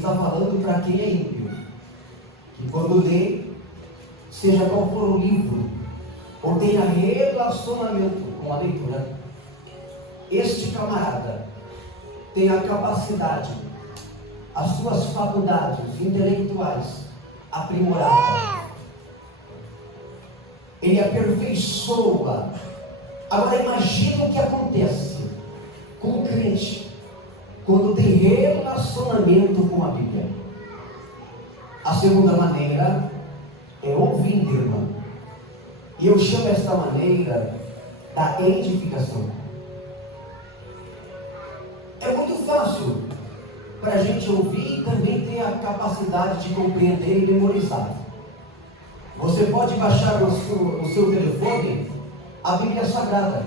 está falando para quem é ímpio, que quando lê, seja qual for o livro, ou tenha relacionamento com a leitura, este camarada tem a capacidade, as suas faculdades intelectuais aprimoradas. Ele aperfeiçoa. Agora imagina o que acontece com o crente quando tem relacionamento com a Bíblia. A segunda maneira é ouvindo, irmão. E eu chamo esta maneira da edificação. É muito fácil para a gente ouvir e também ter a capacidade de compreender e memorizar. Você pode baixar no seu telefone a Bíblia Sagrada,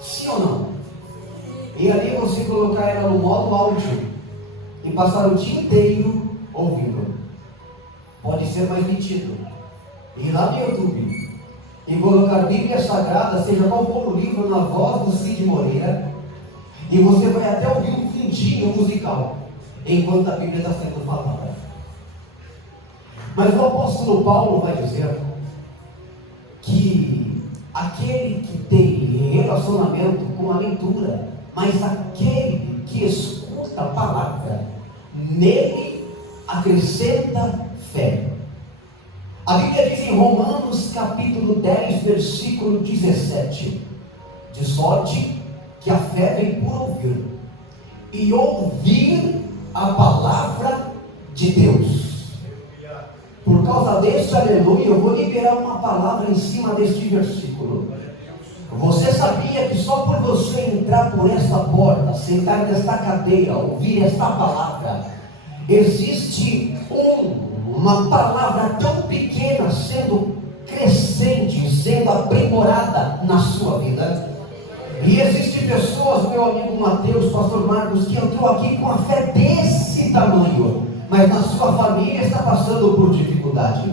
sim ou não? E ali você colocar ela no modo áudio e passar o dia inteiro ouvindo. Pode ser mais nítido. Ir lá no YouTube e colocar Bíblia Sagrada, seja qual for o livro, na voz do Cid Moreira, e você vai até ouvir um fundinho musical enquanto a Bíblia está sendo falada. Mas o apóstolo Paulo vai dizer que aquele que tem relacionamento com a leitura, mas aquele que escuta a palavra, nele acrescenta fé. A Bíblia diz em Romanos capítulo 10, versículo 17: de sorte que a fé vem por ouvir, e ouvir a palavra de Deus. Por causa deste aleluia, eu vou liberar uma palavra em cima deste versículo. Você sabia que só por você entrar por esta porta, sentar nesta cadeira, ouvir esta palavra, existe uma palavra tão pequena sendo crescente, sendo aprimorada na sua vida? E existem pessoas, meu amigo Mateus, pastor Marcos, que entrou aqui com a fé desse tamanho, mas na sua família está passando por dificuldade.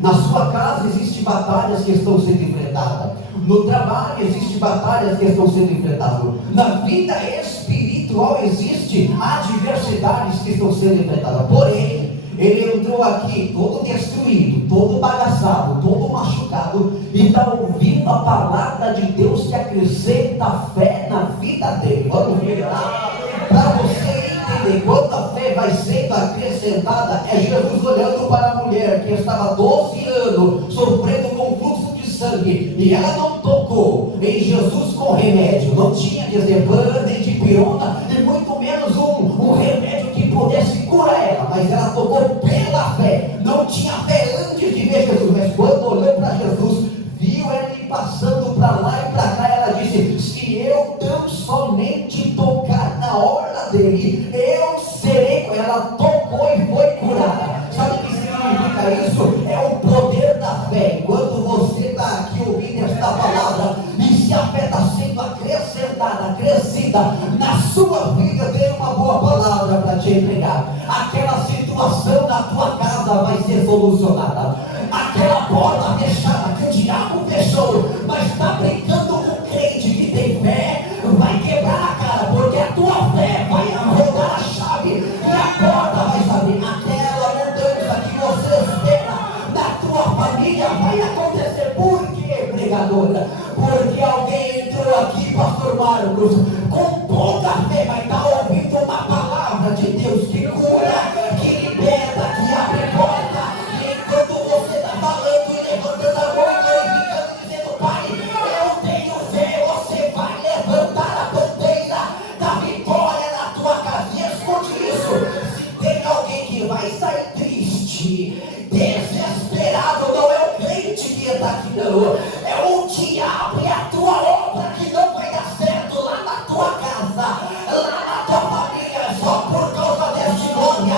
Na sua casa existem batalhas que estão sendo enfrentadas. No trabalho existem batalhas que estão sendo enfrentadas. Na vida espiritual existem adversidades que estão sendo enfrentadas. Porém, ele entrou aqui todo destruído, todo bagaçado, todo machucado, e está ouvindo a palavra de Deus que acrescenta fé na vida dele. Vamos ver lá, para você entender quanta fé vai sendo acrescentada. É Jesus olhando para a mulher que estava 12 anos sofrendo com fluxo de sangue, e ela não tocou em Jesus com remédio, não tinha Dezepam, nem dipirona, e muito menos um remédio que pudesse curar ela, mas ela tocou pela fé. Não tinha fé antes de ver Jesus, mas quando olhou para Jesus, viu ele passando para lá e para cá, ela disse: se eu tão somente tocar na orla dele, eu serei. Ela tocou e foi curada. Sabe o que significa isso? É o poder da fé. Enquanto você está aqui ouvindo esta palavra, e se a fé está sendo acrescentada, acrescida na sua vida, tem uma boa palavra para te entregar. Aquela situação na tua casa vai ser solucionada. Aquela porta fechada que o diabo fechou, mas está brincando com o crente que tem fé, vai quebrar a cara, porque a tua fé vai rodar a chave e a porta vai saber. Aquela mudança que você espera da tua família vai acontecer. Por quê, pregadora? Porque alguém entrou aqui, pastor Marcos, com pouca fé, vai estar ouvindo uma palavra de Deus que cura, que liberta, que abre porta. E enquanto você está falando e levantando a mão e glorificando, dizendo: Pai, eu tenho fé, você vai levantar a bandeira da vitória na tua casa. E escute isso: se tem alguém que vai sair triste, desesperado, não é o crente que está aqui, não, é o diabo e a tua obra que não vai dar certo lá na tua casa, lá na tua família, só por causa deste nome.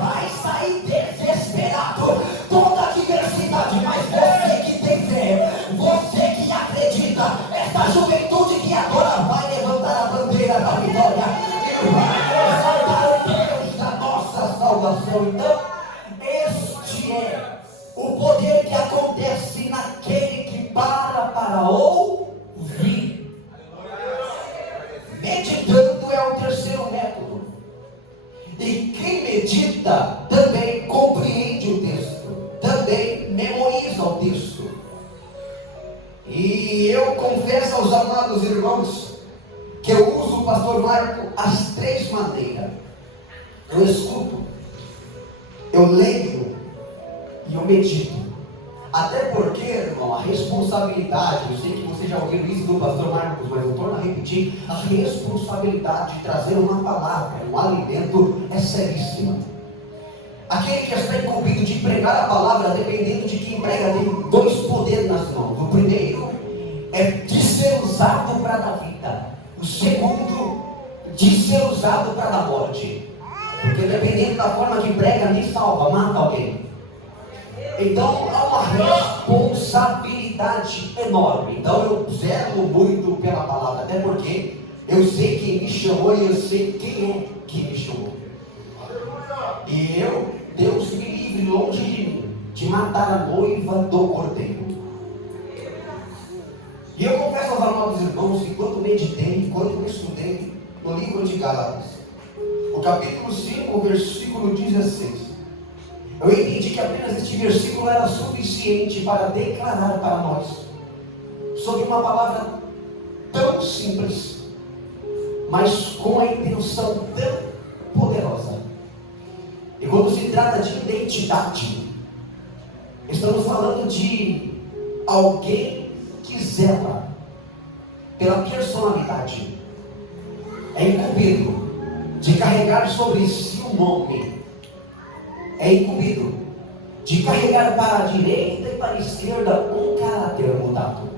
Vai sair desesperado, toda adversidade, mas você que tem fé, você que acredita, essa juventude que agora vai levantar a bandeira da vitória e vai exaltar o Deus da nossa salvação. Então, este é o poder que acontece naquele que para ouvir. Meditando é o terceiro método. E quem medita também compreende o texto, também memoriza o texto. E eu confesso aos amados irmãos que eu uso o pastor Marco as três maneiras. Eu escuto, eu leio e eu medito. Até porque, irmão, a responsabilidade, eu sei que você já ouviu isso do pastor Marcos, mas eu torno a repetir, a responsabilidade de trazer uma palavra, um alimento é seríssima. Aquele que está incumbido de pregar a palavra, dependendo de quem prega, tem dois poderes nas mãos. O primeiro é de ser usado para dar vida. O segundo, de ser usado para dar morte. Porque dependendo da forma que prega, nem salva, mata alguém. Então há uma responsabilidade enorme. Então eu zelo muito pela palavra, até porque eu sei quem me chamou e eu sei quem é que me chamou. E Deus me livre longe de mim de matar a noiva do cordeiro. E eu confesso aos amados irmãos que quando meditei, quando estudei no livro de Gálatas, o capítulo 5, versículo 16, eu entendi que apenas este versículo era suficiente para declarar para nós sobre uma palavra tão simples, mas com a intenção tão poderosa. E quando se trata de identidade, estamos falando de alguém que zela pela personalidade, é incumbido de carregar sobre si um nome, é incumbido de carregar para a direita e para a esquerda um caráter mudado.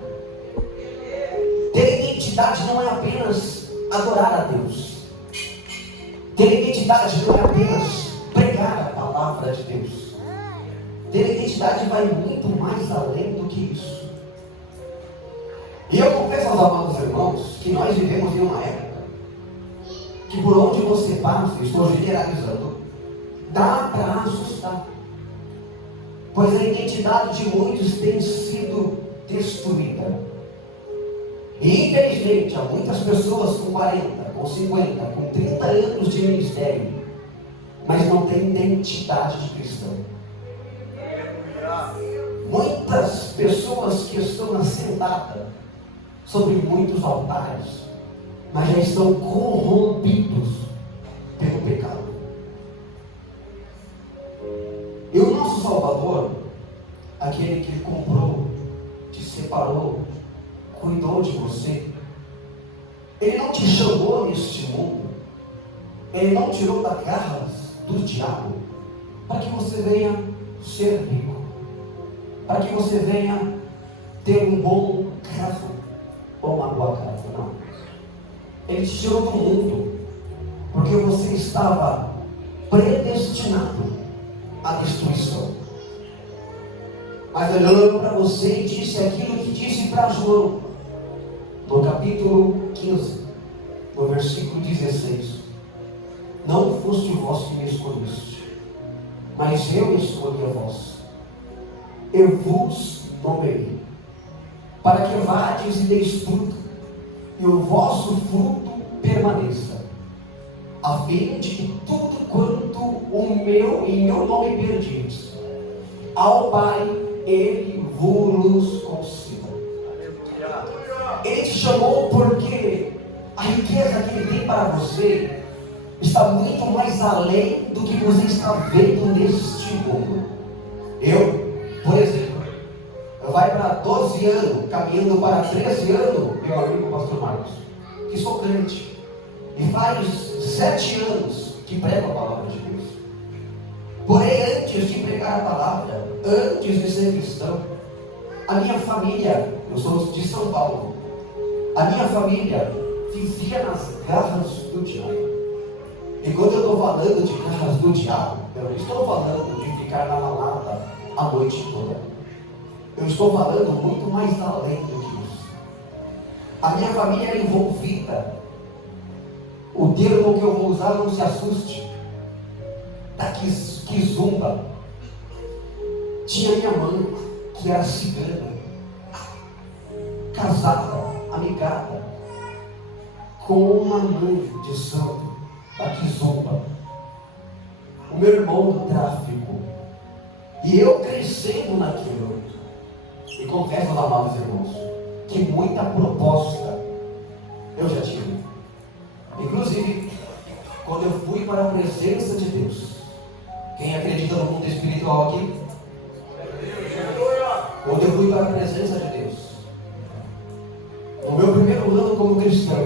Ter identidade não é apenas adorar a Deus. Ter identidade não é apenas pregar a palavra de Deus. Ter identidade vai muito mais além do que isso. E eu confesso aos amados irmãos que nós vivemos em uma época que por onde você passa, estou generalizando, dá para assustar, pois a identidade de muitos tem sido destruída. E infelizmente há muitas pessoas com 40, com 50, com 30 anos de ministério, mas não têm identidade de cristão. Muitas pessoas que estão assentadas sobre muitos altares, mas já estão corrompidos pelo pecado. E o nosso Salvador, aquele que Ele comprou, te separou, cuidou de você, Ele não te chamou neste mundo, Ele não tirou das garras do diabo, para que você venha ser rico, para que você venha ter um bom carro, ou uma boa casa, não. Ele te tirou do mundo, porque você estava predestinado à destruição. Mas olhando para você e disse aquilo que disse para João, no capítulo 15, no versículo 16: não foste vós que me escolheste, mas eu escolhi a vós. Eu vos nomeei, para que vades e deis fruto, e o vosso fruto permaneça, a fim de que tudo quanto em meu nome pedirdes ao Pai, Ele vos conceda. Ele te chamou porque a riqueza que Ele tem para você está muito mais além do que você está vendo neste mundo. Por exemplo, eu vai para 12 anos, caminhando para 13 anos, meu amigo pastor Marcos, que sou crente, e faz 7 anos que prego a palavra de Deus. Porém, antes de pregar a palavra, antes de ser cristão, a minha família, eu sou de São Paulo, a minha família vivia nas garras do diabo. E quando eu estou falando de garras do diabo, eu não estou falando de ficar na balada a noite toda. Eu estou falando muito mais além do que isso. A minha família era envolvida. O termo que eu vou usar, não se assuste, da Kizumba. Tinha minha mãe, que era cigana, casada, amigada, com uma mãe de santo, da Kizumba. o meu irmão do tráfico. E eu crescendo naquilo. E confesso, amados irmãos, que muita proposta eu já tive. Inclusive, quando eu fui para a presença de Deus. Quem acredita no mundo espiritual aqui? Quando eu fui para a presença de Deus, no meu primeiro ano como cristão,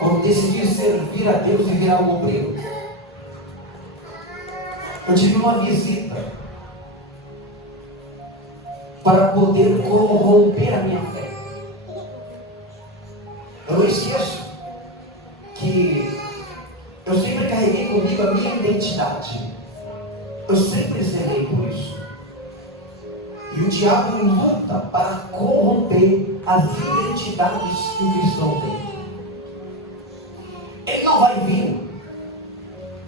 quando decidi servir a Deus e virar um obreiro, eu tive uma visita para poder corromper a minha fé. Eu não esqueço que eu sempre carreguei comigo a minha identidade. Eu sempre zelei por isso. E o diabo luta para corromper as identidades que o cristão tem. Ele não vai vir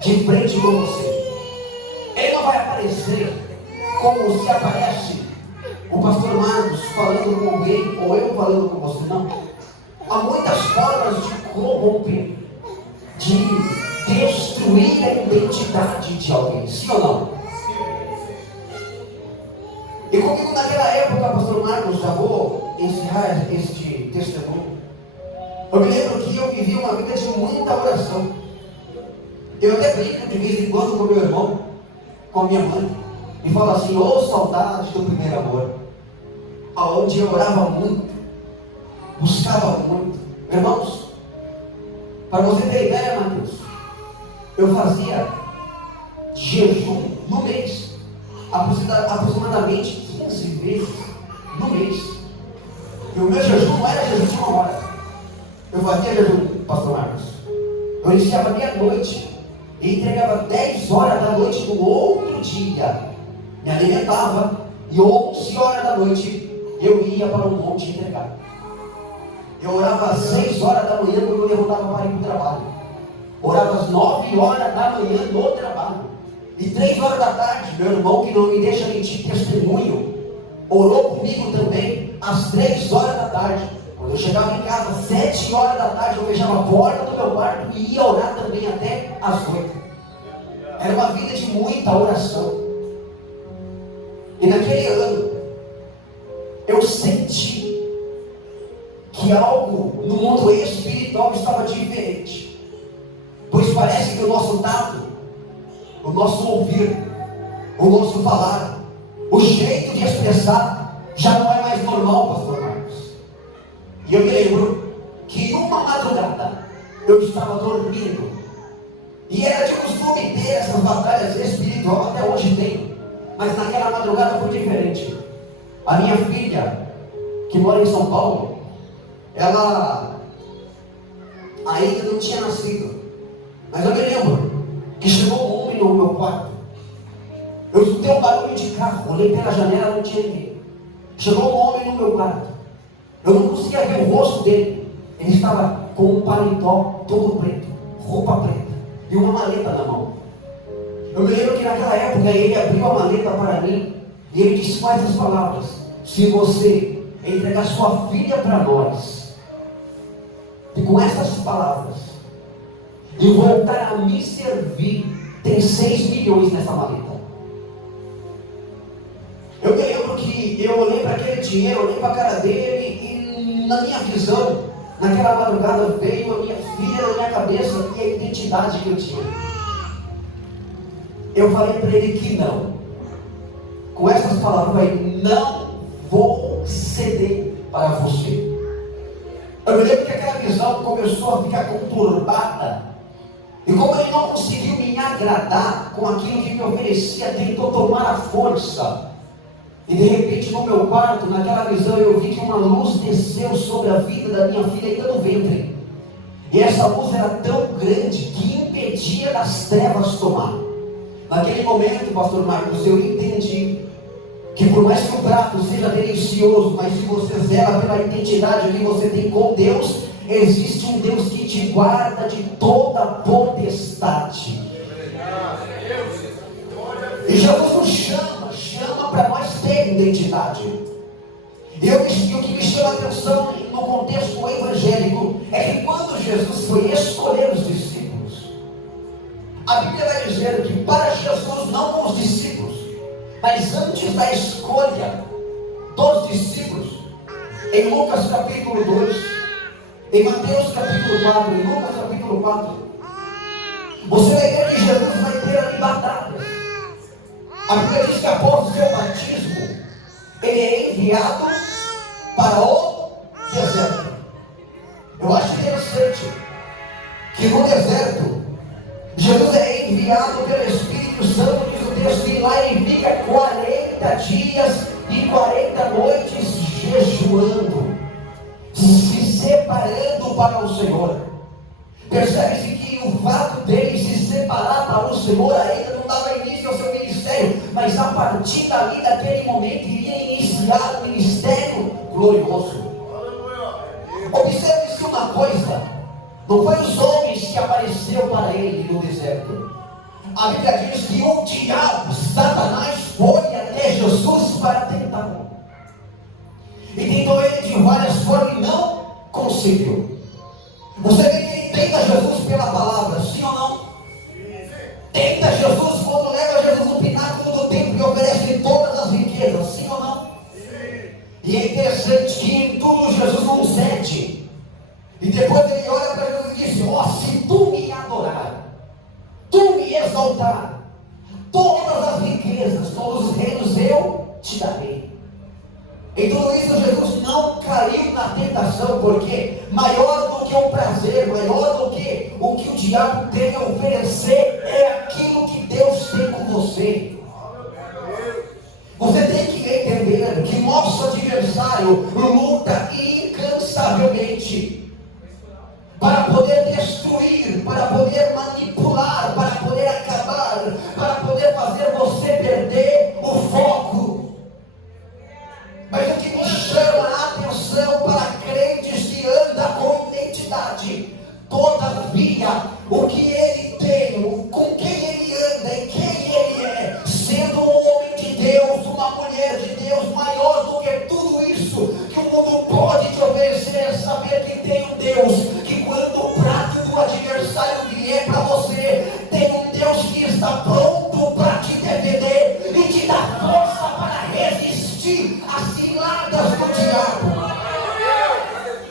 de frente com você. Ele não vai aparecer como se aparece o pastor Marcos falando com alguém, ou eu falando com você. Não. Há muitas formas de corromper, de destruir a identidade de alguém. Sim ou não? E comigo naquela época, pastor Marcos, já vou encerrar este testemunho. Eu me lembro que eu vivi uma vida de muita oração. Eu até brinco de vez em quando com meu irmão, com a minha mãe, e falo assim: ô saudade do primeiro amor, aonde eu orava muito, buscava muito. Irmãos, para você ter ideia, Mateus, eu fazia jejum no mês, aproximadamente 15 vezes no mês. E o meu jejum não era jejum de uma hora. Eu fazia jejum, pastor Marcos. Eu iniciava meia-noite e entregava 10 horas da noite do outro dia. Me alimentava e 11 horas da noite eu ia para um monte entregar. Eu orava às 6 horas da manhã quando eu levantava para ir para o trabalho. Orava às 9 horas da manhã no trabalho. E 3 horas da tarde, meu irmão, que não me deixa mentir, testemunho, orou comigo também às 3 horas da tarde. Quando eu chegava em casa às 7 horas da tarde, eu fechava a porta do meu quarto e ia orar também até às 8. Era uma vida de muita oração. E naquele ano, eu senti que algo no mundo espiritual estava diferente. Pois parece que o nosso tato, o nosso ouvir, o nosso falar, o jeito de expressar já não é mais normal, pastor Marcos. E eu me lembro que numa madrugada eu estava dormindo, e era de costume ter essas batalhas espirituais, até hoje tem, mas naquela madrugada foi diferente. A minha filha, que mora em São Paulo, ela ainda não tinha nascido, mas eu me lembro que chegou um homem no meu quarto. Eu escutei um barulho de carro, olhei pela janela, não tinha ninguém. Chegou um homem no meu quarto. Eu não conseguia ver o rosto dele. Ele estava com um paletó todo preto, roupa preta e uma maleta na mão. Eu me lembro que naquela época ele abriu a maleta para mim e ele disse com essas palavras: se você entregar sua filha para nós, e com essas palavras, e voltar a me servir, tem 6 milhões nessa maleta. Eu me lembro que eu olhei para aquele dinheiro, olhei para a cara dele, e na minha visão, naquela madrugada veio a minha filha na minha cabeça e a identidade que eu tinha. Eu falei para ele que não. Com essas palavras, eu falei: não vou ceder para você. Eu me lembro que aquela visão começou a ficar conturbada. E como ele não conseguiu me agradar com aquilo que me oferecia, tentou tomar a força. E de repente no meu quarto, naquela visão, eu vi que uma luz desceu sobre a vida da minha filha ainda no ventre. E essa luz era tão grande que impedia das trevas tomar. Naquele momento, pastor Marcos, eu entendi que por mais que o prato seja delicioso, mas se você zela pela identidade que você tem com Deus, existe um Deus que te guarda de toda potestade. E Jesus nos chama para nós ter identidade. E o que me chama a atenção no contexto evangélico é que quando Jesus foi escolher os discípulos, A Bíblia vai dizer que para Jesus, não com os discípulos, mas antes da escolha dos discípulos, em Lucas capítulo 2, em Mateus capítulo 4, em Lucas capítulo 4, você vai ver que Jesus vai ter ali batalhas. A Bíblia diz que após o seu batismo, ele é enviado para o deserto. Eu acho interessante que no deserto, Jesus é enviado pelo Espírito Santo, diz o texto, e lá ele fica 40 dias e 40 noites jejuando, se separando para o Senhor. Percebe-se que o fato dele se separar para o Senhor ainda não dava início ao seu ministério, mas a partir dali, daquele momento, iria iniciar o ministério glorioso. Observe-se uma coisa: não foi os homens que apareceu para ele no deserto. A Bíblia diz que o diabo, Satanás, foi até Jesus para tentá-lo. E tentou ele de várias formas e não conseguiu. Você vê que ele tenta Jesus pela palavra, sim ou não? Tenta Jesus quando leva Jesus no pináculo do templo e oferece todas as riquezas, sim ou não? E é interessante que em tudo Jesus não cede. E depois ele olha para Jesus e diz: ó, se tu me adorar, tu me exaltar, todas as riquezas, todos os reinos eu te darei. Em tudo isso Jesus não caiu na tentação, porque maior do que o prazer, maior do que o diabo tem a oferecer, é aquilo que Deus tem com você. Você tem que entender que nosso adversário luta incansavelmente para poder destruir, para poder manipular, para poder acabar, para poder fazer você perder o foco. Mas o que me chama a atenção para crentes que andam com identidade, todavia, o que ele tem, com quem ele anda e quem ele é, sendo um homem de Deus, uma mulher de Deus, maior do que tudo isso que o mundo pode te oferecer, é saber que tem um Deus, que quando o prato do adversário vier para você, tem um Deus que está pronto para te defender e te dar força para resistir às ciladas do diabo.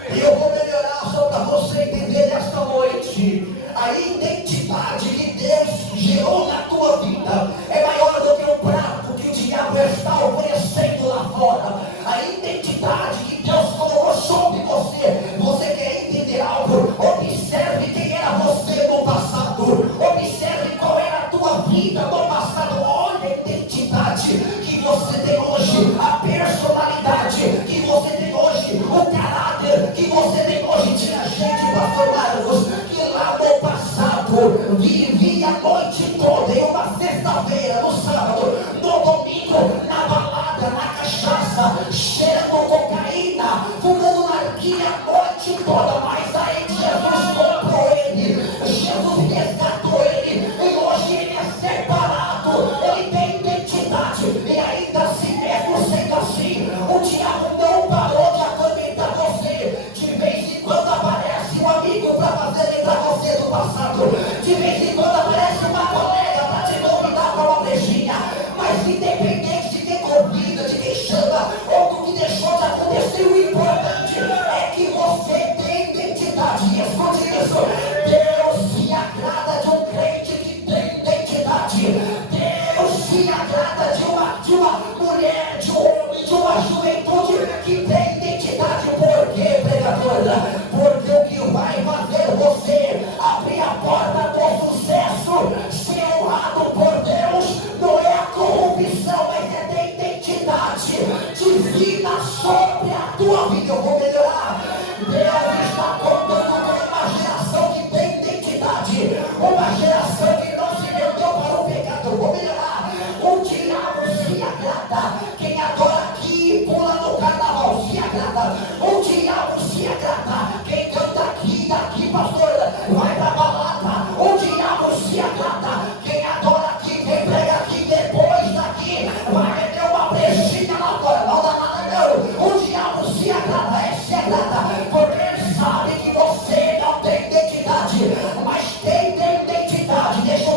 E eu vou melhorar só para você entender nesta noite: a identidade que Deus gerou na tua vida é maior do que o prato que o diabo está oferecendo lá fora. A identidade que Deus colocou sobre você. Você quer entender algo? Observe quem era você no passado. Observe qual era a tua vida no passado. Olha a identidade que você tem hoje, a personalidade que você tem hoje, o caráter que você tem hoje. Tinha gente, pastor Marcos, que lá no passado vivia a noite toda, em uma sexta-feira, no sábado, no domingo, na balada, na cachaça, cheirando cocaína, fumando narguilha a noite toda. Mas aí Jesus comprou ele, Jesus resgatou ele, e hoje ele é separado, ele tem identidade. E ainda assim, mesmo sendo assim, o diabo não parou de atormentar você. De vez em quando aparece um amigo para fazer lembrar você do passado. De vez em quando aparece uma colega para te convidar para uma brejinha. Mas independente de quem convida, de quem chama, ou do que deixou de acontecer, o importante é que você tem identidade. E escute isso: Deus se agrada de um crente que tem identidade. Deus se agrada de uma mulher, de um homem, de uma juventude que tem identidade. Por quê, pregadora? Porque o que vai fazer você abrir a porta do sucesso, ser honrado por Deus, não é a corrupção, mas é ter identidade divina sobre a tua vida. Eu vou melhorar. Deus está contando com uma geração que tem identidade, uma geração que não se vendeu para o pecado. Eu vou melhorar. O diabo se agrada. Quem adora aqui e pula no carnaval se agrada. O diabo se agrada. Quem canta aqui, daqui, pastor, vai pra balada. O diabo se agrada. Quem adora aqui, quem prega aqui, depois daqui vai ter uma brechinha lá fora. Não dá nada não. O diabo se agrada, se agrada, porque ele sabe que você não tem identidade. Mas quem tem identidade, deixa eu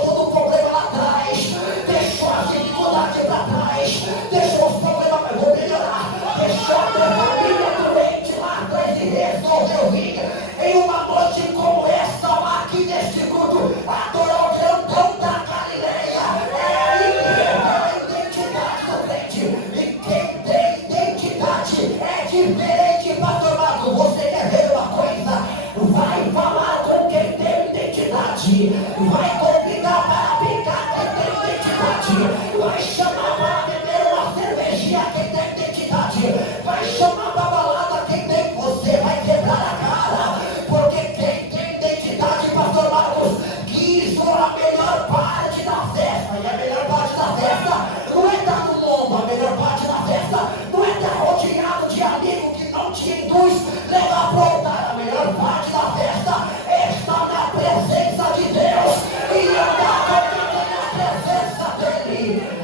identidade. Vai chamar para beber uma cervejinha quem tem identidade. Vai chamar para balada quem tem. Você vai quebrar a cara. Porque quem tem identidade, pastor Marcos, quis a melhor parte da festa. E a melhor parte da festa não é estar no mundo. A melhor parte da festa não é estar rodeado de amigos que não te induz levar para o altar. A melhor parte da festa é estar na presença de Deus e andar com ele na presença dele.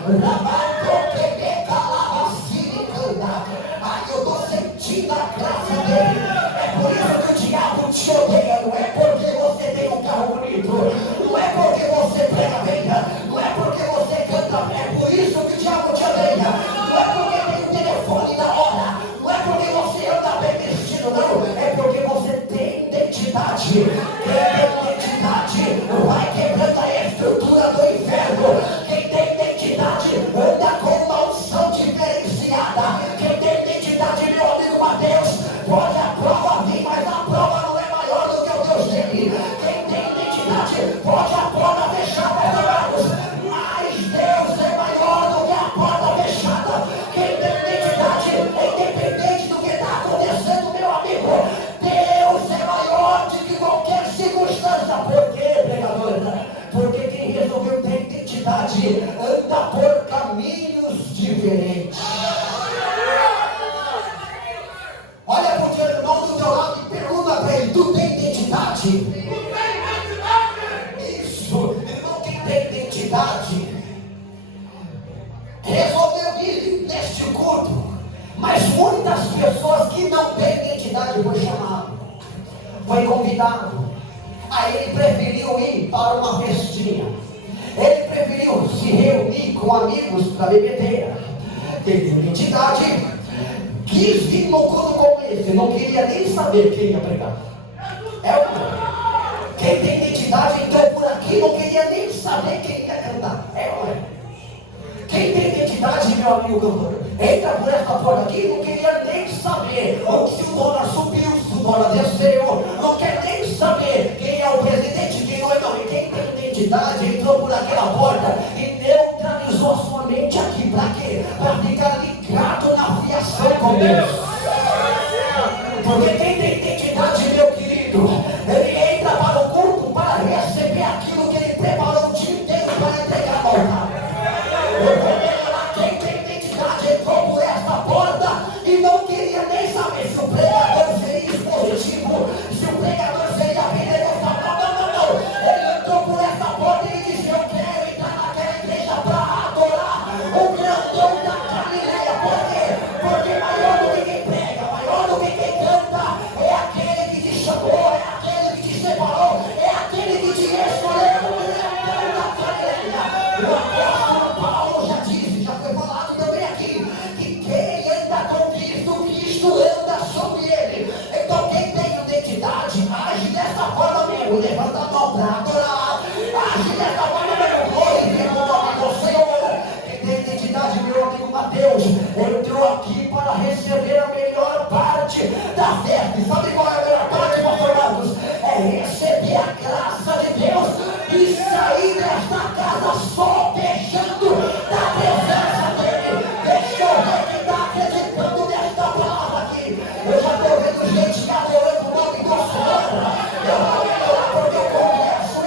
Ai, eu estou sentindo a graça dele. É por isso que o diabo te odeia. Não é porque você tem um carro bonito, não é porque você prega bem, não é porque você canta bem. É por isso que o diabo te odeia. Não é porque tem um telefone da hora, não é porque você anda bem vestido, não. É porque você tem identidade. Quem tem identidade vai quebrando a estrutura do inferno. Quem tem identidade anda com uma unção diferenciada. Quem tem identidade, meu amigo Mateus, pode a prova vir, mas a prova não é maior do que o Deus dele. Quem tem identidade, pode a porta fechar, mas Deus é maior do que a porta fechada. Quem tem identidade, independente do que está acontecendo, meu amigo, Deus é maior do que qualquer circunstância. Por quê, pregador? Porque quem resolveu ter identidade anda por caminhos diferentes. Olha para o teu irmão do teu lado e pergunta para ele: tu tem identidade? Isso, irmão, quem tem identidade resolveu vir neste culto, mas muitas pessoas que não têm identidade foi chamado, foi convidado, aí ele preferiu ir para uma festinha, ele preferiu se reunir com amigos para bebedeira. Quem tem identidade quis vir no culto como esse, não queria nem saber quem ia pregar. É o quem tem identidade entrou por aqui, não queria nem saber quem ia cantar. É o quem tem identidade, meu amigo cantor, entra por essa porta aqui, não queria nem saber se o dólar subiu, se o dólar desceu, não quer nem saber quem é o presidente, quem não é, não. E quem tem identidade entrou por aquela porta e neutralizou sua mente aqui. Para quê? Para ficar ligado na fiação com Deus. Porque quem tem identidade, meu querido, ele entra para o culto para receber aquilo que ele preparou o dia inteiro para entregar ao altar. Quem tem identidade entrou por esta porta e não queria nem saber se o pregador seria expositivo, se o pregador seria pentecostal. Não. Ele entrou por esta porta e ele disse: eu quero entrar naquela igreja para adorar o grandão da Galileia. Por quê? Porque maior do que quem prega, maior do que quem canta, é aquele que te chamou, é aquele que te separou, é aquele que te escolheu, o grandão da Galileia. O apóstolo Paulo já disse, já foi falado também aqui, que quem anda com Cristo, Cristo anda sobre ele. Então quem tem identidade, age dessa forma mesmo, levanta a mão para adorar, age dessa forma mesmo, glorifica o nome do Senhor. Quem tem identidade, meu amigo Mateus, entrou aqui para receber a melhor parte da festa. E sabe qual é a melhor parte, pastor Marcos? É receber a graça de Deus e sair desta casa só beijando da presença dele. Deixa eu ver quem está acreditando nesta palavra aqui. Eu já estou vendo gente adorando o nome do Senhor. Eu vou melhorar porque eu converso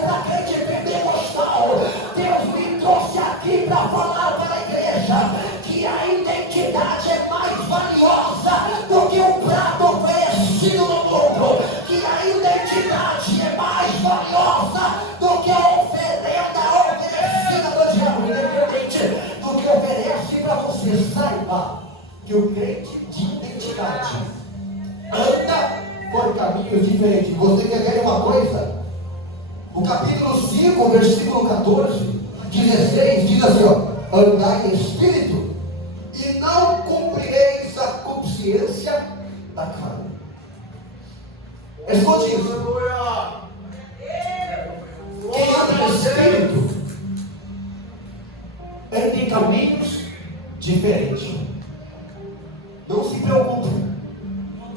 para quem de pentecostal. Deus me trouxe aqui para falar para a igreja que a identidade é mais valiosa do que o prato oferecido no mundo. Que a identidade é mais valiosa do que a oferenda oferecida do diabo. Independente do que oferece para você, saiba que o crente de identidade anda por caminhos diferentes. Você quer ver uma coisa? O capítulo 5, versículo 14, 16, diz assim, ó: andai em espírito e não cumprireis a consciência da carne. Escute isso. Quem anda no espírito, ele tem caminhos diferentes. Não se preocupe,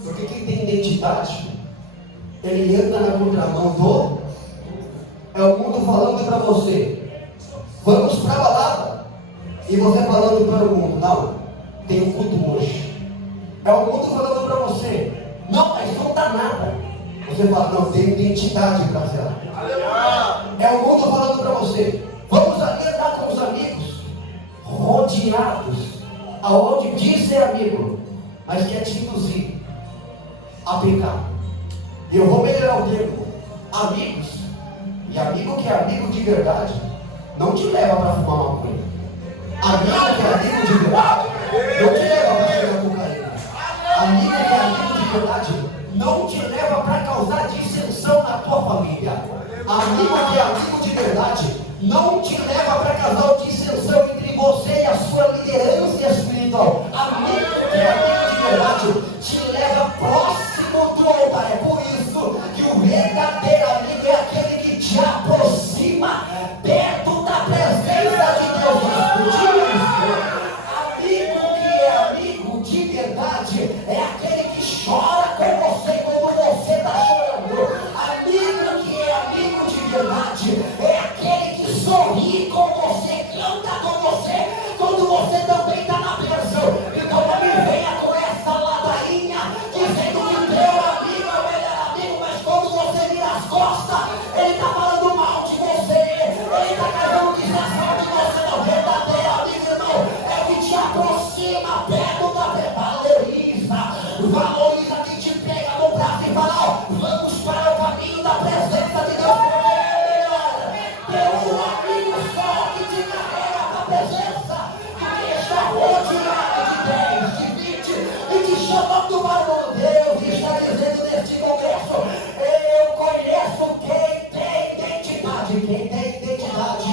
porque quem tem identidade, ele anda na contramão do... É o mundo falando para você: Vamos para a balada. E você falando para o mundo, não, tem um culto hoje. É o mundo falando para você, não, mas não dá nada. Você fala, não, tem identidade para zelar. É o mundo falando para você, vamos ali andar com os amigos, rodeados, aonde diz ser amigo, mas quer te induzir a pecar. E eu vou melhorar o termo, amigos, e amigo que é amigo de verdade, não te leva para fumar maconha. Amigo que é amigo de verdade, não te leva para chegar cocaína. Amigo que é amigo de verdade, não te leva para causar dissensão na tua família. Amigo que é amigo de verdade, não te leva para causar dissensão entre você e a sua liderança espiritual. Amigo que é amigo de verdade, te leva próximo do altar. É por isso que o verdadeiro amigo é aquele que te aproxima perto da presença de Deus. Amigo que é amigo de verdade é aquele que chora com você quando você está chorando. Amigo que é amigo de verdade é aquele que sorri com você, canta com você quando você também está na bênção. Então não me venha com essa ladainha dizendo que teu amigo é o melhor amigo, mas quando você vira as costas, ele está falando mal de você, ele está causando distração de você. Não, verdadeiro amigo, irmão, é o que te aproxima perto da valoriza quem te pega no braço e fala, ó, vamos para o caminho da presença de Deus. Tem um amigo só que te carrega para a presença, que está rodeado de 10, de 20, e te chamando para o Deus, e está dizendo neste congresso, eu conheço quem tem identidade. Quem tem identidade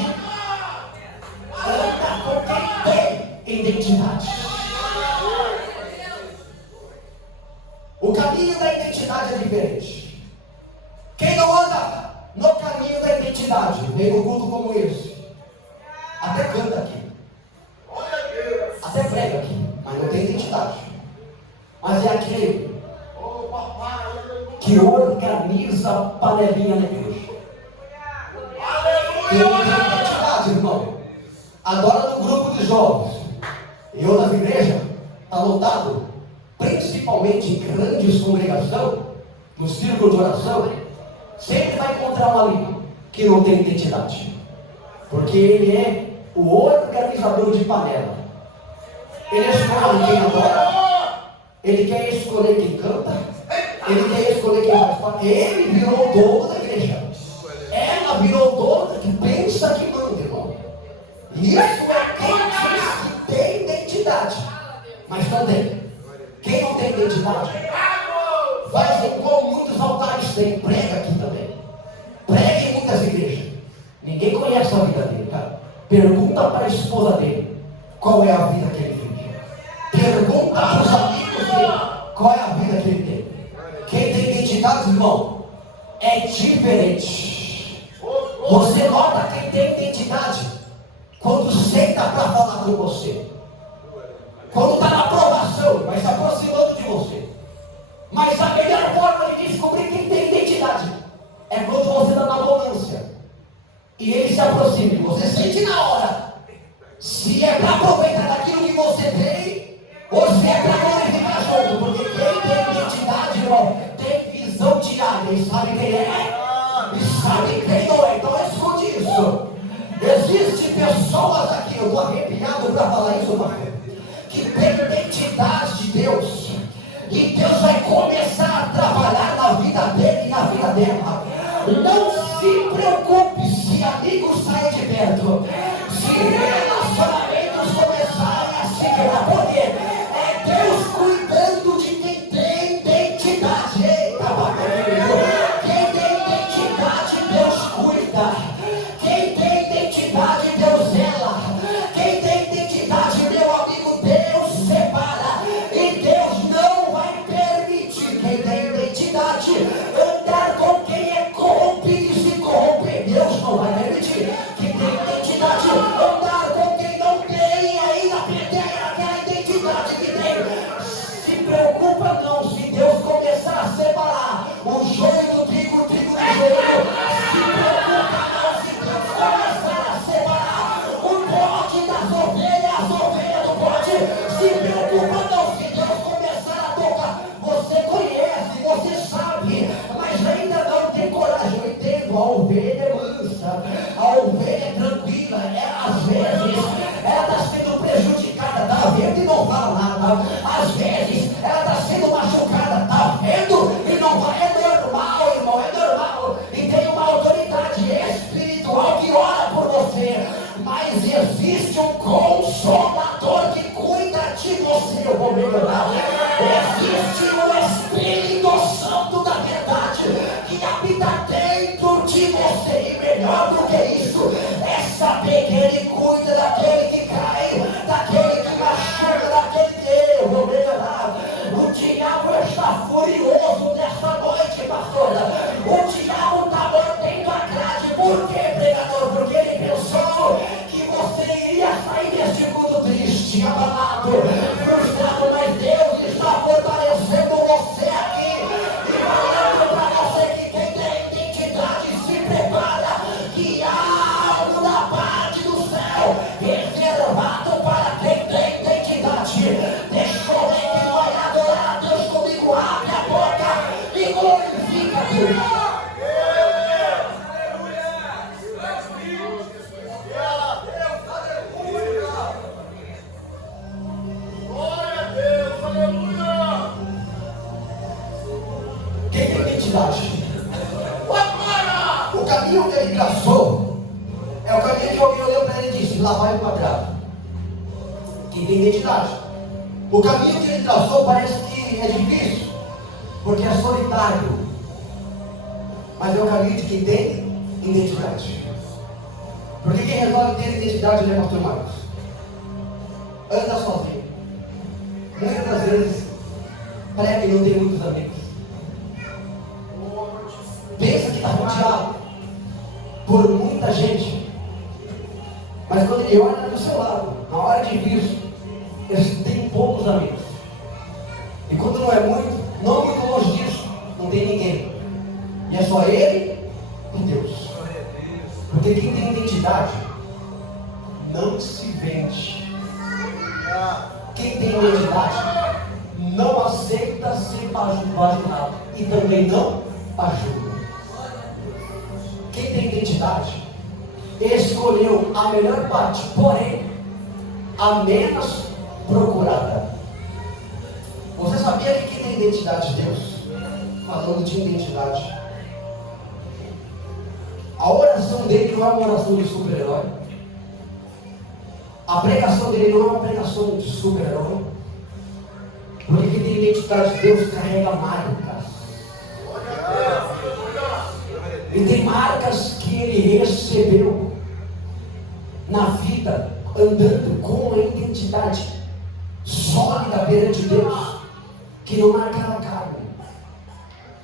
anda com quem tem identidade. O caminho da identidade é diferente. Quem não anda no caminho da identidade, vem no culto como esse, até canta aqui, até prega aqui, mas não tem identidade. Mas é aquele que organiza a panelinha na igreja. Tem identidade, irmão. Adora no grupo de jovens. Em outras igrejas, está lotado. Principalmente em grandes congregações, no círculo de oração, sempre vai encontrar um ali que não tem identidade, porque ele é o organizador de panela. Ele escolhe quem adora, ele quer escolher quem canta, ele quer escolher quem faz parte. Ele virou dono da igreja, ela virou dona que pensa que manda, irmão. Isso é quem diz que tem identidade, mas também quem não tem identidade, faz como muitos altares têm, prega aqui também. Prega em muitas igrejas. Ninguém conhece a vida dele, cara. Pergunta para a esposa dele qual é a vida que ele vive. Pergunta para os amigos dele qual é a vida que ele tem. Quem tem identidade, irmão, é diferente. Você nota quem tem identidade quando senta para falar com você. Quando está na aprovação, vai se aproximando de você. Mas a melhor forma de descobrir quem tem identidade é quando você está na bonança e ele se aproxima. Você sente na hora se é para aproveitar daquilo que você tem ou se é para glorificar junto. Porque quem tem identidade, irmão, tem visão diária e sabe quem é e sabe quem não é. Então esconde isso. Existem pessoas aqui, eu estou arrepiado para falar isso, mas que tem identidade de Deus, e Deus vai começar a trabalhar na vida dele e na vida dela. Não se preocupe se amigos saem de perto, se relacionamentos começarem a se quebrar, porque é Deus cuidando de quem tem identidade. Eita, quem tem identidade, Deus cuida. Quem tem identidade, Deus zela. Quem tem ovelha tranquila, às vezes ela está sendo prejudicada, está vendo e não fala nada. Às vezes ela está sendo machucada, está vendo e não fala. É normal, irmão, é normal. E tem uma autoridade espiritual que ora por você. Mas existe um Consolador que cuida de você. Eu vou melhorar. Existe o Espírito Santo da verdade que habita dentro de você. E melhor do que isso é saber que Ele cuida daquele que cai, daquele que machuca, daquele que eu vou melhorar. O diabo está furioso nesta noite, pastora. O diabo está mordendo a grade. Por quê, pregador? Porque ele pensou que você iria sair deste mundo triste, abalado, frustrado, mas Deus está fortalecendo você aqui e falando para você que quem tem identidade se prepara, que há algo da parte do céu reservado para quem tem identidade. Deixa eu ver que vai adorar a Deus comigo. Abre a boca e glorifica a Deus. Quem tem identidade? O caminho que ele traçou é o caminho que alguém olhou para ele e disse: lá vai o quadrado. Quem tem identidade? O caminho que ele traçou parece que é difícil, porque é solitário, mas é o caminho de quem tem identidade. Porque quem resolve ter identidade é pastor Marcos. Anda sozinho. Muitas das vezes parece que não tem muitos amigos. Pensa que está rodeado por muita gente, mas quando ele olha do seu lado, na hora de vir, ele tem poucos amigos. E quando não é muito, não muito longe disso, não tem ninguém. E é só ele e Deus. Porque quem tem identidade não se vende. Quem tem identidade não aceita ser bajulado e também não ajuda. Quem tem identidade escolheu a melhor parte, porém a menos procurada. Você sabia que quem tem identidade de Deus, falando de identidade, a oração dele não é uma oração de super-herói, a pregação dele não é uma pregação de super-herói, porque quem tem identidade de Deus carrega marcas. E tem marcas que ele recebeu na vida, andando com a identidade sólida perante Deus, que não marcaram a carne,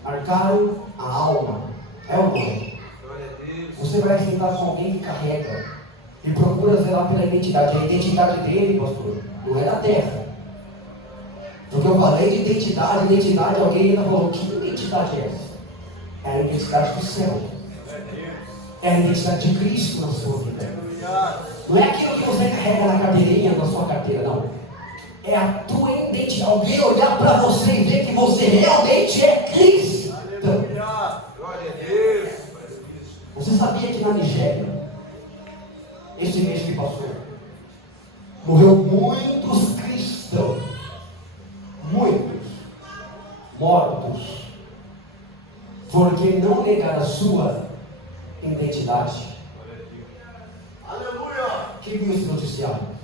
marcaram a alma. É o nome. Você vai sentar com alguém que carrega e procura zelar pela identidade. A identidade dele, pastor, não é da terra. Porque eu falei de identidade, alguém ainda falou: que identidade é essa? É a identidade do céu. É a identidade de Cristo na sua vida. Não é aquilo que você carrega na carteirinha, na sua carteira, não. É a tua identidade. Alguém olhar para você e ver que você realmente é Cristo. Você sabia que na Nigéria, esse mês que passou, morreu muitos cristãos, muitos mortos, porque não negaram a sua identidade. Aleluia! Quem viu esse noticiário?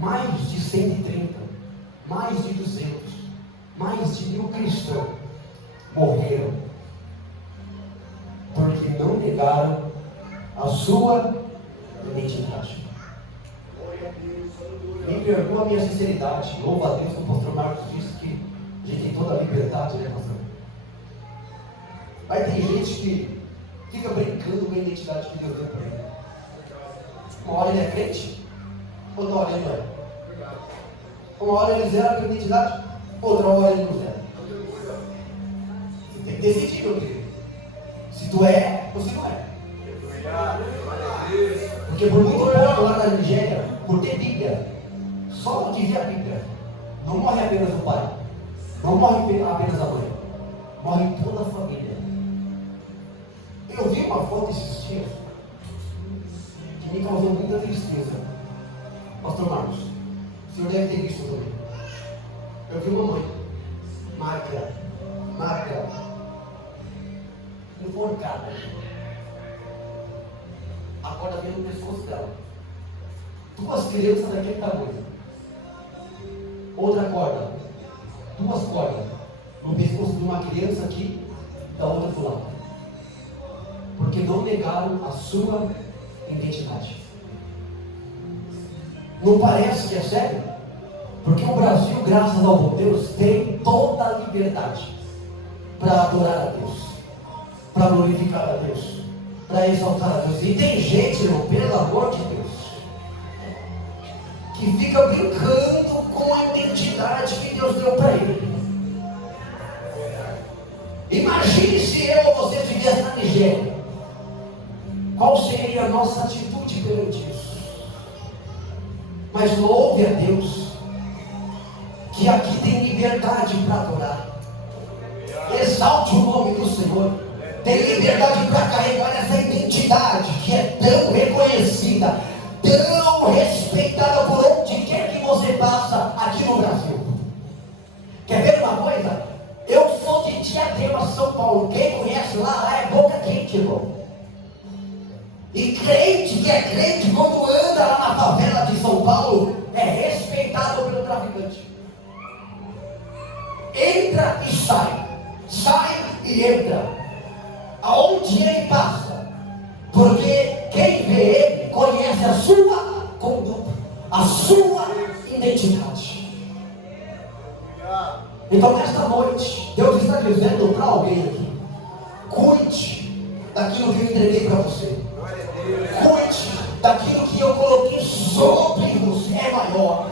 Mais de 130, mais de 200, mais de 1000 cristãos morreram porque não negaram a sua identidade. Me perdoa a minha sinceridade. Louva a Deus que o pastor Marcos disse que a gente tem toda a liberdade, né, pastor? Mas tem gente que fica brincando com a identidade que Deus deu para ele. Uma hora ele é crente, outra hora ele não é. Uma hora ele zera a identidade, outra hora ele não zera. Você tem que decidir, meu querido. Se tu é, ou se não é. Porque por muito pouco lá na Nigéria, por ter Bíblia, só de ver a Bíblia, não morre apenas o pai, não morre apenas a mãe, morre toda a vi uma foto esses dias que me causou muita tristeza. Pastor Marcos, o senhor deve ter visto também. Eu vi uma mãe magra, enforcada. A corda veio no pescoço dela. Duas crianças daquele tamanho. Outra corda. Duas cordas. No pescoço de uma criança aqui, da outra do lado. Porque não negaram a sua identidade. Não parece que é sério? Porque o Brasil, graças ao bom Deus, tem toda a liberdade para adorar a Deus, para glorificar a Deus, para exaltar a Deus. E tem gente, irmão, pelo amor de Deus, que fica brincando com a identidade que Deus deu para ele. Imagine se eu ou você estivesse na Nigéria. Qual seria a nossa atitude perante isso? Mas louve a Deus, que aqui tem liberdade para adorar. Exalte o nome do Senhor. Tem liberdade para carregar essa identidade que é tão reconhecida, tão respeitada por onde quer que você passa aqui no Brasil. Quer ver uma coisa? Eu sou de Diadema, São Paulo. Quem conhece lá é boca quente, irmão. E crente que é crente, quando anda lá na favela de São Paulo, é respeitado pelo traficante. Entra e sai e entra, aonde ele passa, porque quem vê ele conhece a sua conduta, a sua identidade. Então nesta noite, Deus está dizendo para alguém aqui: cuide daquilo que eu entreguei para você, cuide daquilo que eu coloquei sobre você, é maior.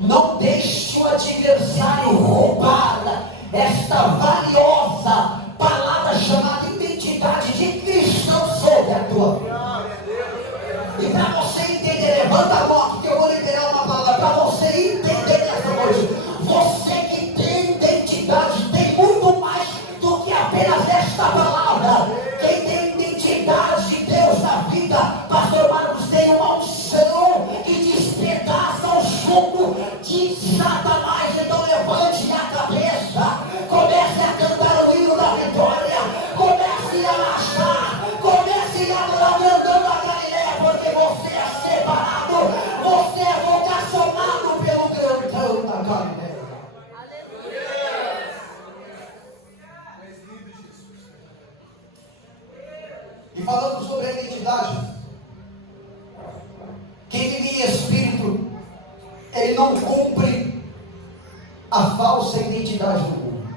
Não deixe o adversário roubar esta valiosa palavra chamada identidade de cristão sobre a tua vida. E para você entender, levanta a mão aqui que eu vou liberar uma palavra para você entender nessa noite. Você que tem identidade tem muito mais do que apenas esta palavra. Quem tem identidade de Deus na vida, pastor Marcos, tem uma unção que despedaça o chumbo de Satanás. Então levante a cabeça, comece a cantar o hino da vitória, comece a marchar, comece a andando a Galileia, porque você é separado, você é vocacionado pelo grandão da Galileia. E falando sobre a identidade, quem vive em espírito, ele não cumpre a falsa identidade do mundo.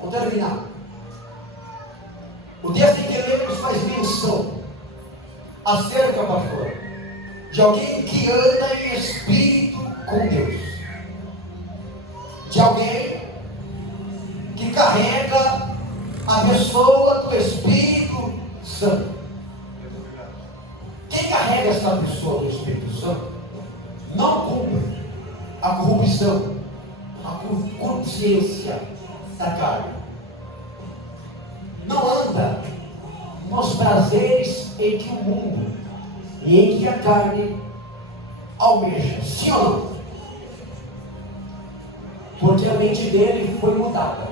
Vou terminar. O texto em que lemos faz menção acerca, pastor, de alguém que anda em espírito com Deus, de alguém que carrega a pessoa do Espírito Santo. Quem carrega essa pessoa do Espírito Santo não cumpre a corrupção, a consciência da carne. Não anda nos prazeres em que o mundo e em que a carne almeja. Sim ou não? Porque a mente dele foi mudada.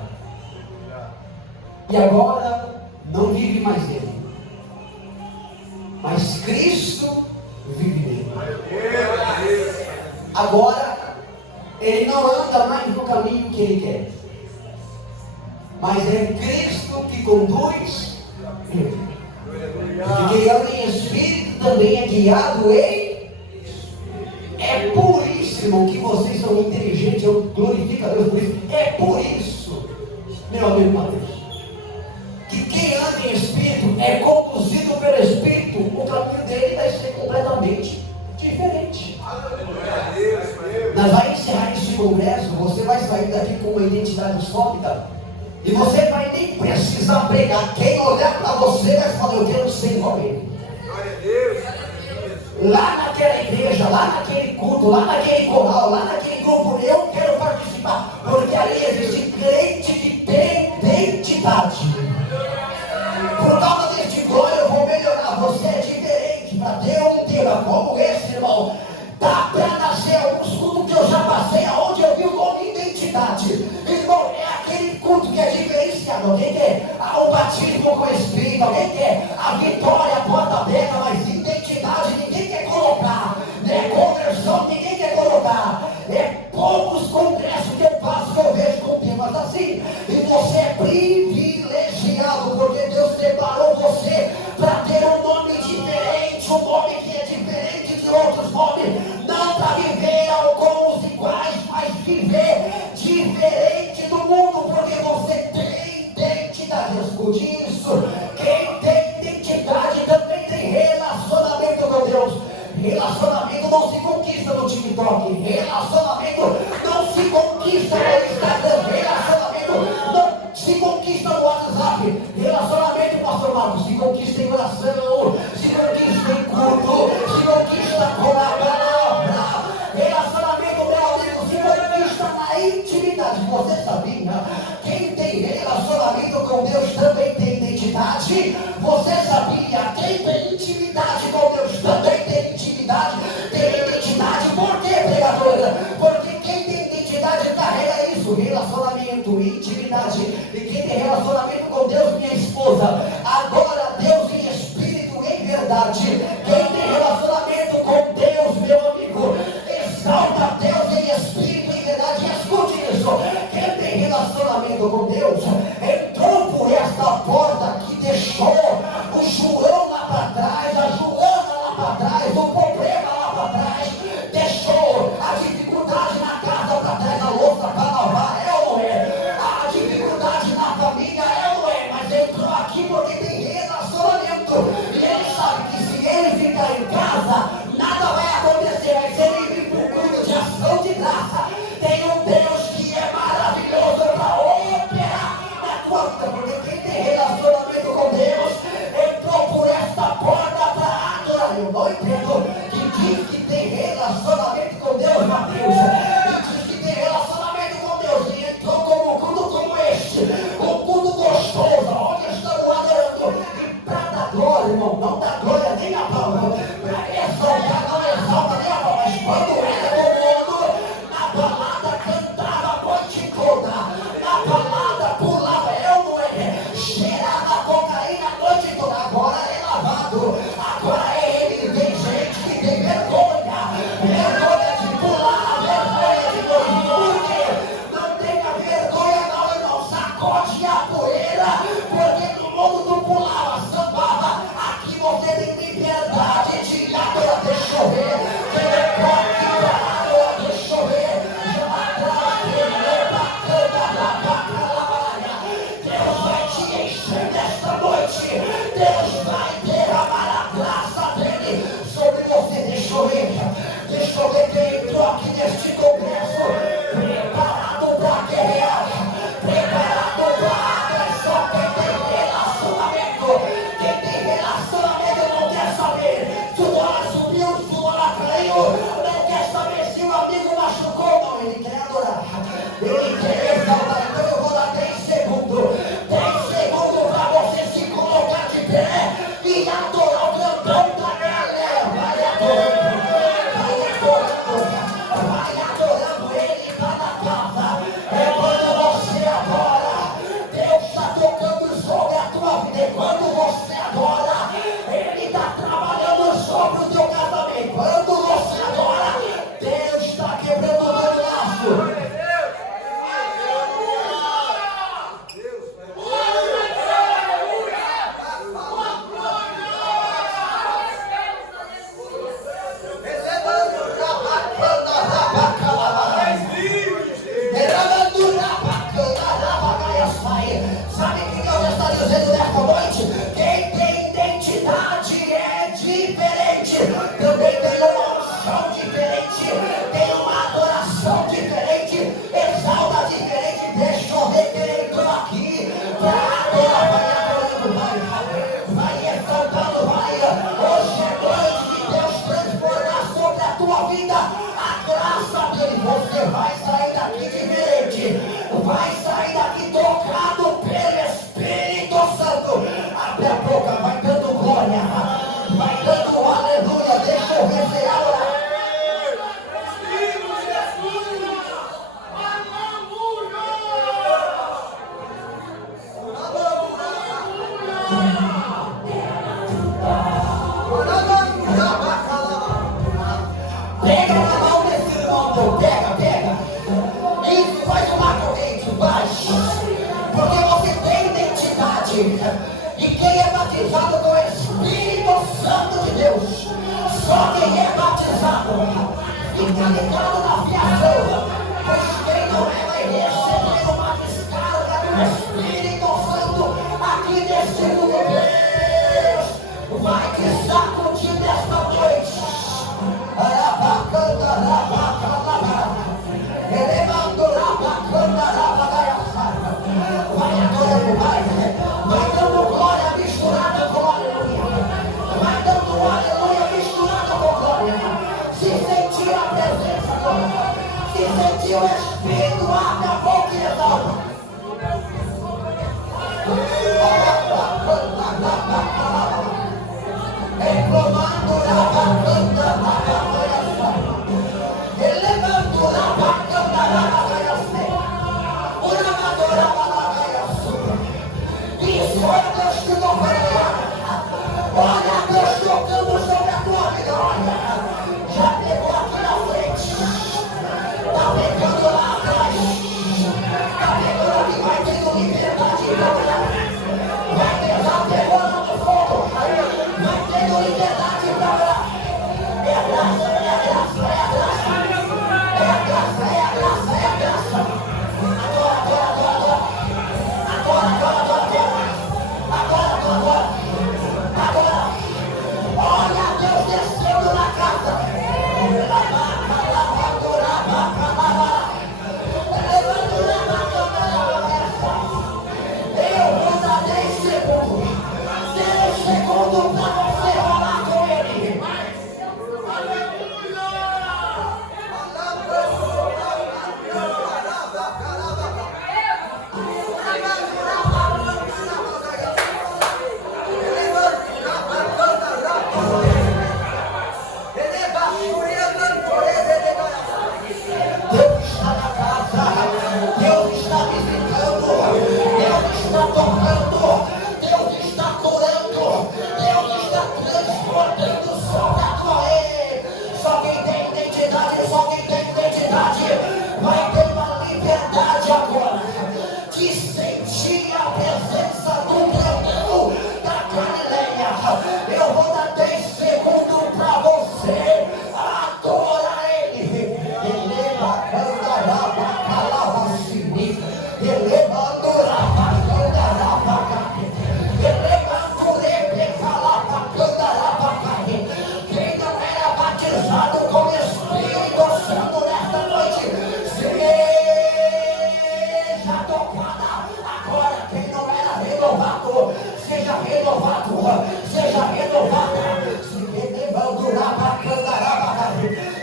E agora não vive mais ele, mas Cristo vive nele. Agora ele não anda mais no caminho que ele quer, mas é Cristo que conduz ele. Porque quem anda em espírito também é guiado em. É por isso, irmão, que vocês são inteligentes. Eu glorifico a Deus por isso. É por isso, meu amigo Mateus, que quem anda em espírito é conduzido pelo Espírito. O caminho dele vai ser completamente diferente. Nós vamos encerrar este congresso. Você vai sair daqui com uma identidade sólida, e você vai nem precisar pregar. Quem olhar para você vai falar: eu quero ser igual a ele. Lá naquela igreja, lá naquele culto, lá naquele coral, lá naquele grupo, eu quero participar. Porque ali existe crente que tem identidade. Por causa iniciado? Alguém quer o batismo com o Espírito? Alguém quer a vitória, a porta aberta? Mas identidade ninguém quer colocar, né? Conversão ninguém quer colocar. É poucos congressos que eu faço que eu vejo com temas assim. E você é privilegiado, porque Deus separou você para ter um nome diferente, um nome que é diferente de outros nomes. Não para viver com os iguais, mas viver diferente do mundo, porque você tem identidade. Escute isso. Quem tem identidade também tem relacionamento com Deus. Relacionamento não se conquista no TikTok. Relacionamento não se conquista no Instagram. Relacionamento não se conquista no WhatsApp. Relacionamento, pastor Marcos, se conquista em oração, se conquista em culto, se conquista com a palavra. Relacionamento, meu amigo, se conquista na intimidade. Você sabia? Quem tem relacionamento com Deus também tem identidade. Você sabia? Quem tem intimidade com Deus também tem intimidade. Tem identidade. Por quê, pregadora? Porque quem tem identidade carrega isso. Relacionamento, intimidade. E quem tem relacionamento com Deus, minha esposa, adora Deus em espírito e em verdade. Quem tem relacionamento com Deus, meu amigo, exalta Deus em espírito e em verdade. E escute isso. Quem tem relacionamento com Deus entrou por esta porta que deixou o João lá para trás, a Joana lá para trás, o problema lá para trás, deixou a dificuldade na casa para trás, a louça para lavar, é ou não é? A dificuldade na família, é ou não é? Mas entrou aqui porque tem relacionamento. E ele sabe que se ele ficar em casa, nada vai acontecer. Mas se ele vir para o culto de ação de graça, tem um Deus que é maravilhoso para operar na tua vida. Porque quem tem relacionamento com Deus entrou por esta porta para adorar. Eu não entendo que diz que tem relacionamento com Deus, Mateus. E diz que tem relacionamento com Deus e entrou como um culto como este, um culto gostoso, onde estamos adorando. E para dar glória, irmão, não dá glória nem a pau. Para exaltar, não exalta nem a pau. Mas quando era do mundo, na balada cantava a noite toda, na balada pulava, eu não é, cheirava cocaína a noite toda. Agora é lavado, agora é ele. Tem gente que tem vergonha de pular, vergonha de dormir. Por quê? Não tenha vergonha não, irmão, sacode a poeira, porque no mundo tu pulava, sambava. Aqui você tem liberdade de adorar. Deixa eu ver, quem é forte para adorar, deixa eu ver. Deus vai te encher nesta noite. Deus vai derramar a graça dele sobre você. Deixa eu ver quem entrou aqui neste congresso preparado para guerrear, preparado para só quem tem relacionamento. Quem tem relacionamento não quer saber se o dólar subiu, se o dólar caiu, não quer saber se o amigo machucou, não. Ele quer adorar, ele quer exaltar. Então eu vou dar 10 segundos para você se colocar de pé e adorar o grandão da galera. Vai adorando ele lá na casa. É quando você adora, Deus está tocando sobre a tua vida. É quando você adora, ele está trabalhando sobre o teu casamento. Quando você adora, Deus está quebrando o teu laço. Sabe o que Deus está dizendo nesta noite? Quem tem identidade é diferente. Também tem uma unção diferente, tem uma adoração diferente, exalta diferente. Deixa eu ver quem entrou aqui para adorar. Vai exaltando, vai. Hoje é noite de Deus transformar sobre a tua vida a graça dele. Você vai sair daqui diferente, vai sair daqui tocado pelo Espírito Santo. Abre a boca, vai dando glória, vai dando aleluia. Deixa eu ver você adorar. Pega na mão desse irmão teu, pega. Isso, faz uma corrente, vai. Porque você tem identidade. E quem é batizado com o Espírito Santo de Deus, só quem é batizado, fica ligado na fiação. Pois quem não é vai receber uma descarga do Espírito Santo aqui neste mundo. Deus vai te sacudir nesta noite. Vai adorando, vai dando glória misturada com aleluia. Vai dando aleluia misturada com glória. Se sentiu a presença agora, se sentiu o Espírito, abre a boca e exalta. Reclamando la bacana, elevando la bacana, una madora, isso é Deus que não vai. Olha Deus tocando sobre a tua vida, olha. Já pegou aqui na frente, está pegando lá atrás, está pegando aqui, vai tendo liberdade, vai pegando no fogo, vai tendo liberdade para lá. É a graça, é a graça, é a graça, é a graça, é a graça, é a graça. Agora, olha Deus descendo na casa. Eu vou dar 10 segundos. 10 segundos para você falar com ele. Deus está na casa, Deus está visitando, Deus está tocando, Deus está curando, Deus está transportando sobre a tua rede. Só quem tem identidade, só quem tem identidade vai ter uma liberdade agora de sentir a presença do grandão da Galileia. Eu vou dar 10 segundos para você adorar ele. Quem não era batizado com o Espírito Santo nesta noite, seja tocada. Agora quem não era renovado, seja renovado, seja renovada.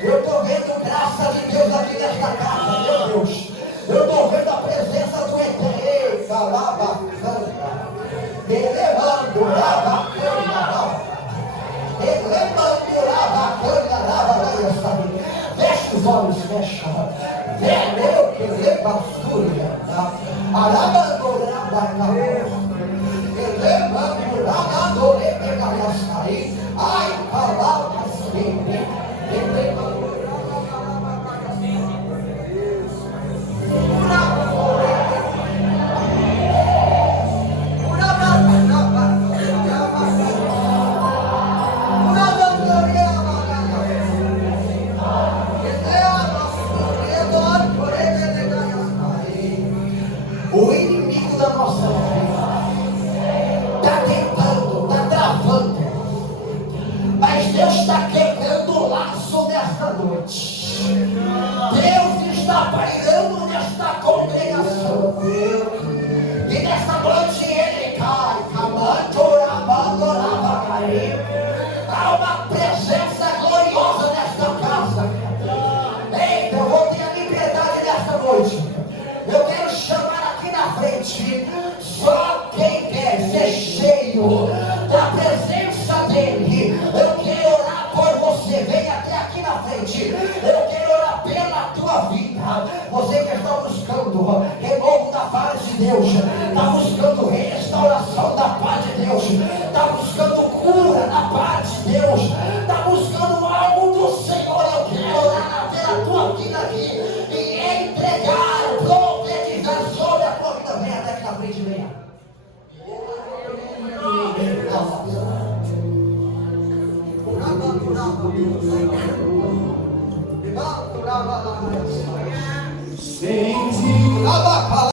Eu estou vendo graça de Deus aqui nesta casa, meu Deus. Eu estou vendo a presença do Eterno. Calabacana, elevando a bacana, elevando a bacana. Fecha os olhos, fecha. Velho que leva a fúria. Arabando a bacana, elevando a bacana. Ai, palavra assim. O inimigo da nossa vida está tentando, está travando, mas Deus está quebrando o laço nesta noite. Deus está pairando nesta congregação. E nesta noite ele cai, há uma presença gloriosa nesta casa. Eita, eu vou ter a liberdade nesta noite. Eu quero chamar aqui na frente só quem quer ser cheio da presença dele. Eu quero orar por você. Vem até aqui na frente. Eu quero orar pela tua vida. Você que está buscando renovo da paz de Deus, está buscando restauração da paz de Deus, está buscando cura da parte de Deus, está buscando algo do Senhor. Eu quero orar pela tua vida aqui e entregar, profetizar sobre a tua vida. Venha até aqui na frente, venha. Sente